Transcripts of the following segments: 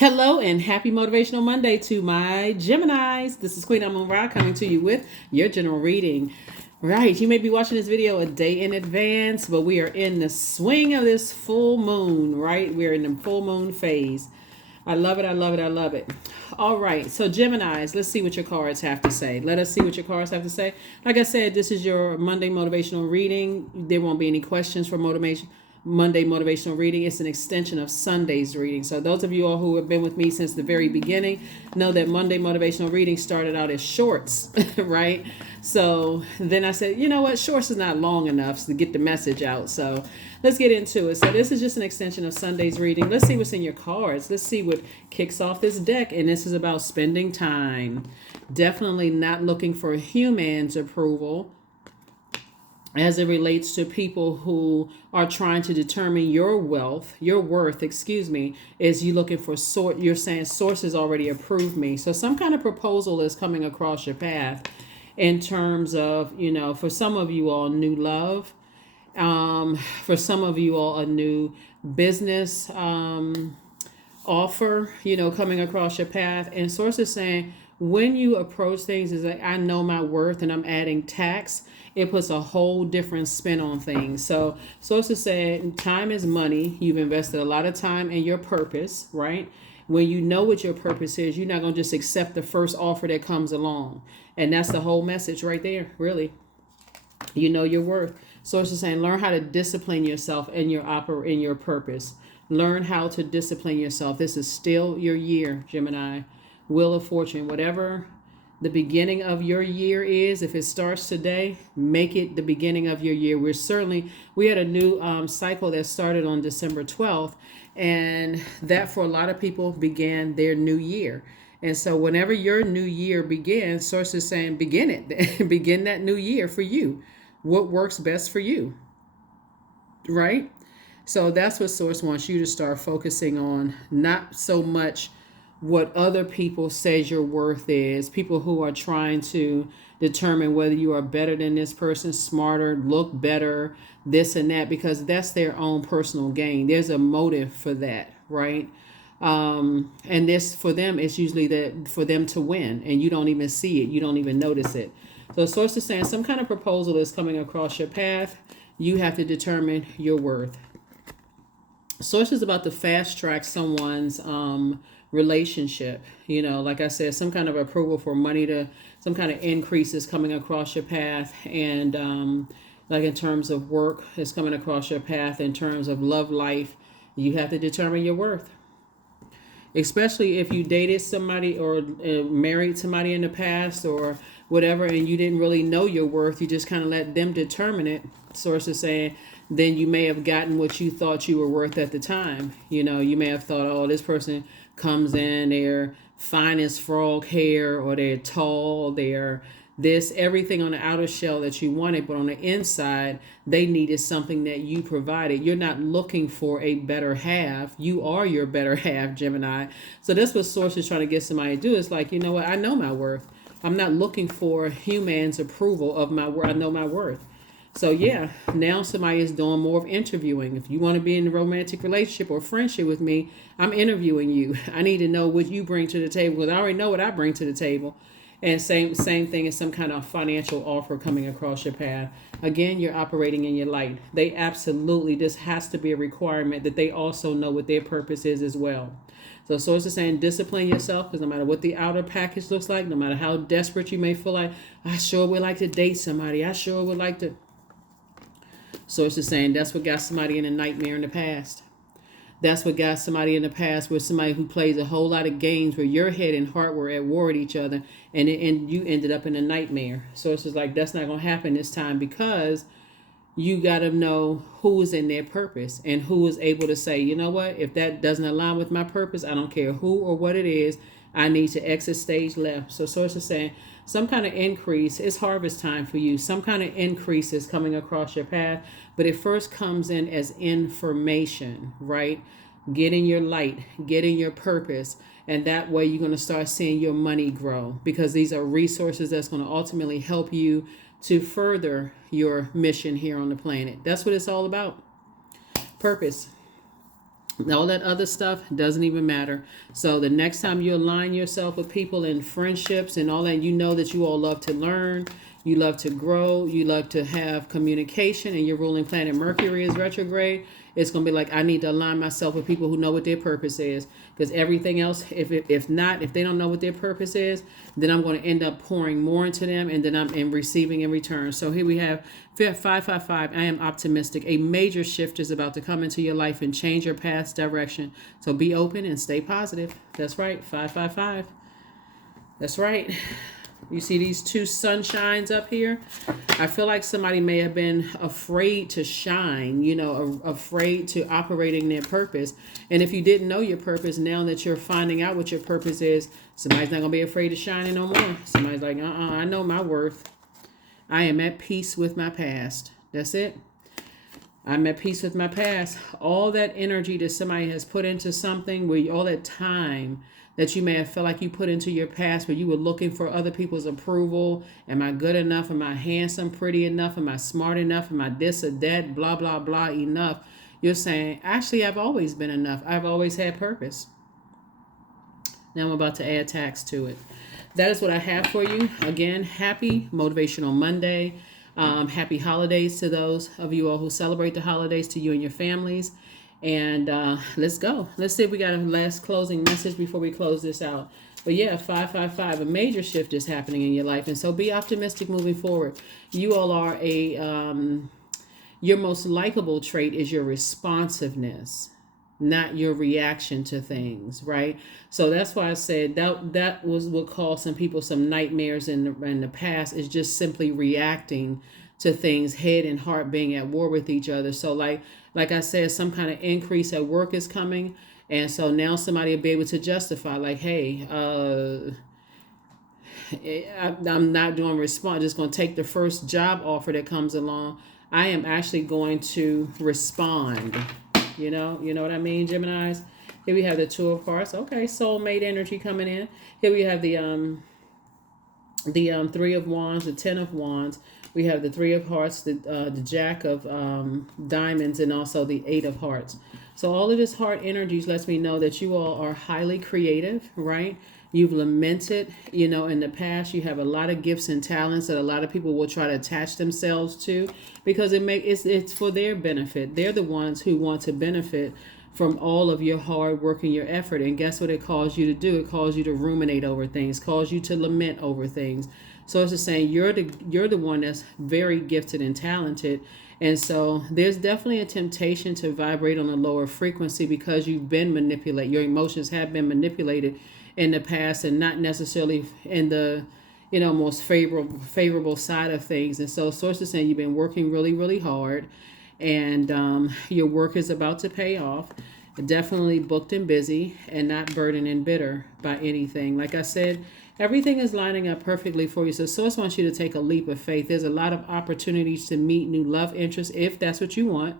Hello and happy Motivational Monday to my Geminis. This is Queen Amun Ra coming to you with your general reading. Right, you may be watching this video a day in advance, but we are in the swing of this full moon, right? We're in the full moon phase. I love it, I love it, I love it. All right, so Geminis, let's see what your cards have to say. Let us see what your cards have to say. Like I said, this is your Monday motivational reading. There won't be any questions for Monday motivational reading. It's an extension of Sunday's reading. So those of you all who have been with me since the very beginning know that Monday motivational reading started out as shorts, right? So then I said, you know what, shorts is not long enough to get the message out. So let's get into it. So this is just an extension of Sunday's reading. Let's see what's in your cards. Let's see what kicks off this deck. And this is about spending time. Definitely not looking for human's approval as it relates to people who are trying to determine your worth, is you looking for you're saying sources already approved me. So some kind of proposal is coming across your path in terms of, for some of you all, new love. For some of you all, a new business offer, coming across your path. And sources saying when you approach things is like, I know my worth and I'm adding tax, it puts a whole different spin on things. So sources say time is money. You've invested a lot of time in your purpose, right? When you know what your purpose is, you're not going to just accept the first offer that comes along. And that's the whole message right there, really. You know your worth. Sources saying learn how to discipline yourself in your purpose. Learn how to discipline yourself. This is still your year, Gemini. Wheel of Fortune, whatever the beginning of your year is, if it starts today, make it the beginning of your year. We had a new cycle that started on December 12th, and that for a lot of people began their new year. And so whenever your new year begins, sources saying begin it, begin that new year for you. What works best for you, right? So that's what source wants you to start focusing on, not so much what other people says your worth is. People who are trying to determine whether you are better than this person, smarter, look better, this and that, because that's their own personal gain. There's a motive for that, right? And this for them is usually that for them to win, and you don't even see it, you don't even notice it. So source is saying some kind of proposal is coming across your path. You have to determine your worth. Source is about to fast track someone's relationship. Like I said, some kind of approval for money some kind of increase is coming across your path. And like in terms of work, is coming across your path. In terms of love life, you have to determine your worth. Especially if you dated somebody or married somebody in the past or whatever, and you didn't really know your worth, you just kind of let them determine it. Sources saying then you may have gotten what you thought you were worth at the time. You may have thought, oh, this person comes in, they're fine as frog hair, or they're tall, they're this, everything on the outer shell that you wanted, but on the inside, they needed something that you provided. You're not looking for a better half. You are your better half, Gemini. So that's what source is trying to get somebody to do. It's like, you know what? I know my worth. I'm not looking for human's approval of my worth. I know my worth. So yeah, now somebody is doing more of interviewing. If you want to be in a romantic relationship or friendship with me, I'm interviewing you. I need to know what you bring to the table, because I already know what I bring to the table. And same thing as some kind of financial offer coming across your path. Again, you're operating in your light. They absolutely, this has to be a requirement that they also know what their purpose is as well. So source is saying discipline yourself, because no matter what the outer package looks like, no matter how desperate you may feel like, I sure would like to date somebody, I sure would like to. Source is saying that's what got somebody in a nightmare in the past. That's what got somebody in the past, with somebody who plays a whole lot of games where your head and heart were at war with each other, and you ended up in a nightmare. So it's just like, that's not going to happen this time, because you got to know who is in their purpose and who is able to say, you know what, if that doesn't align with my purpose, I don't care who or what it is, I need to exit stage left. So source is saying some kind of increase. It's harvest time for you. Some kind of increase is coming across your path, but it first comes in as information, right? Get in your light, get in your purpose, and that way you're going to start seeing your money grow, because these are resources that's going to ultimately help you to further your mission here on the planet. That's what it's all about. Purpose. All that other stuff doesn't even matter. So the next time you align yourself with people in friendships and all that, you know that you all love to learn, you love to grow, you love to have communication, and your ruling planet Mercury is retrograde. It's going to be like, I need to align myself with people who know what their purpose is. Because everything else, if not, if they don't know what their purpose is, then I'm going to end up pouring more into them, and then I'm in receiving in return. So here we have 555. I am optimistic. A major shift is about to come into your life and change your path's direction. So be open and stay positive. That's right. 555. That's right. You see these two sunshines up here? I feel like somebody may have been afraid to shine, afraid to operating their purpose. And if you didn't know your purpose, now that you're finding out what your purpose is, somebody's not going to be afraid of shining no more. Somebody's like, I know my worth. I am at peace with my past. That's it. I'm at peace with my past. All that energy that somebody has put into something, all that time that you may have felt like you put into your past, where you were looking for other people's approval. Am I good enough? Am I handsome, pretty enough? Am I smart enough? Am I this or that? Blah, blah, blah enough. You're saying, actually, I've always been enough. I've always had purpose. Now I'm about to add tax to it. That is what I have for you. Again, happy Motivational Monday. Happy holidays to those of you all who celebrate the holidays, to you and your families. And let's go. Let's see if we got a last closing message before we close this out. But yeah, 555, a major shift is happening in your life. And so be optimistic moving forward. You all are your most likable trait is your responsiveness, not your reaction to things, right? So that's why I said that was what caused some people some nightmares in the past, is just simply reacting to things, head and heart being at war with each other. So like I said, some kind of increase at work is coming. And so now somebody will be able to justify, like, hey, I'm not doing response, just going to take the first job offer that comes along. I am actually going to respond. You know what I mean, Geminis? Here we have the Two of Hearts. Okay, soulmate energy coming in. Here we have the Three of Wands, the Ten of Wands. We have the Three of Hearts, the Jack of Diamonds, and also the Eight of Hearts. So all of this heart energies lets me know that you all are highly creative, right? You've lamented, in the past. You have a lot of gifts and talents that a lot of people will try to attach themselves to, because it's for their benefit. They're the ones who want to benefit from all of your hard work and your effort. And guess what it calls you to do? It calls you to ruminate over things, calls you to lament over things. So it's just saying you're the one that's very gifted and talented. And so there's definitely a temptation to vibrate on a lower frequency, because you've been manipulated. Your emotions have been manipulated in the past, and not necessarily in the most favorable side of things. And so source is saying you've been working really, really hard, and your work is about to pay off. Definitely booked and busy, and not burdened and bitter by anything. Like I said, everything is lining up perfectly for you. So source wants you to take a leap of faith. There's a lot of opportunities to meet new love interests, if that's what you want.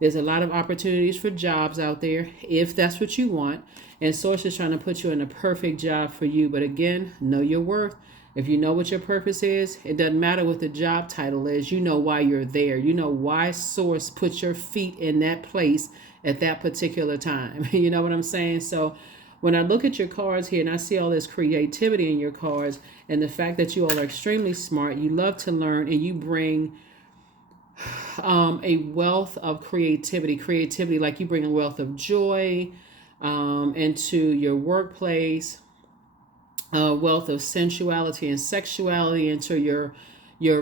There's a lot of opportunities for jobs out there, if that's what you want. And source is trying to put you in a perfect job for you. But again, know your worth. If you know what your purpose is, it doesn't matter what the job title is. You know why you're there. You know why source puts your feet in that place at that particular time. You know what I'm saying? So when I look at your cards here and I see all this creativity in your cards, and the fact that you all are extremely smart, you love to learn, and you bring a wealth of creativity, like you bring a wealth of joy into your workplace, a wealth of sensuality and sexuality into your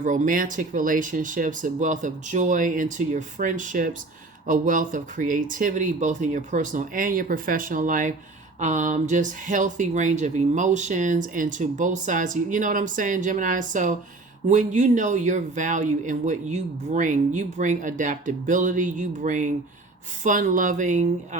romantic relationships, a wealth of joy into your friendships, a wealth of creativity both in your personal and your professional life, just healthy range of emotions into both sides. You know what I'm saying, Gemini? So when you know your value and what you bring adaptability, you bring fun-loving,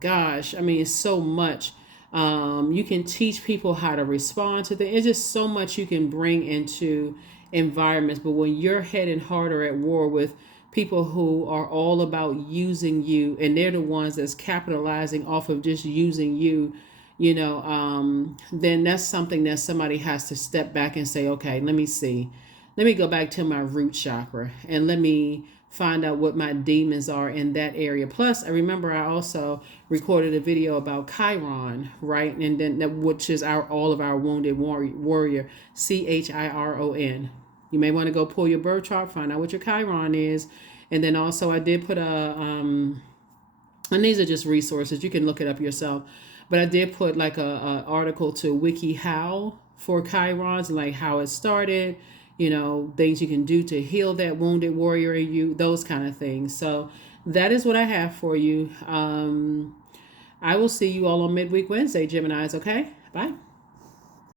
it's so much. You can teach people how to respond to things. It's just so much you can bring into environments. But when your head and heart are at war with people who are all about using you, and they're the ones that's capitalizing off of just using you, then that's something that somebody has to step back and say, okay, let me see. let me go back to my root chakra and let me find out what my demons are in that area. Plus, I remember I also recorded a video about Chiron, right? And then which is all of our wounded warrior, Chiron. You may want to go pull your birth chart, find out what your Chiron is. And then also I did put and these are just resources, you can look it up yourself, but I did put like a article to WikiHow for Chirons, like how it started, things you can do to heal that wounded warrior in you, those kind of things. So that is what I have for you. I will see you all on Midweek Wednesday, Geminis. Okay, bye.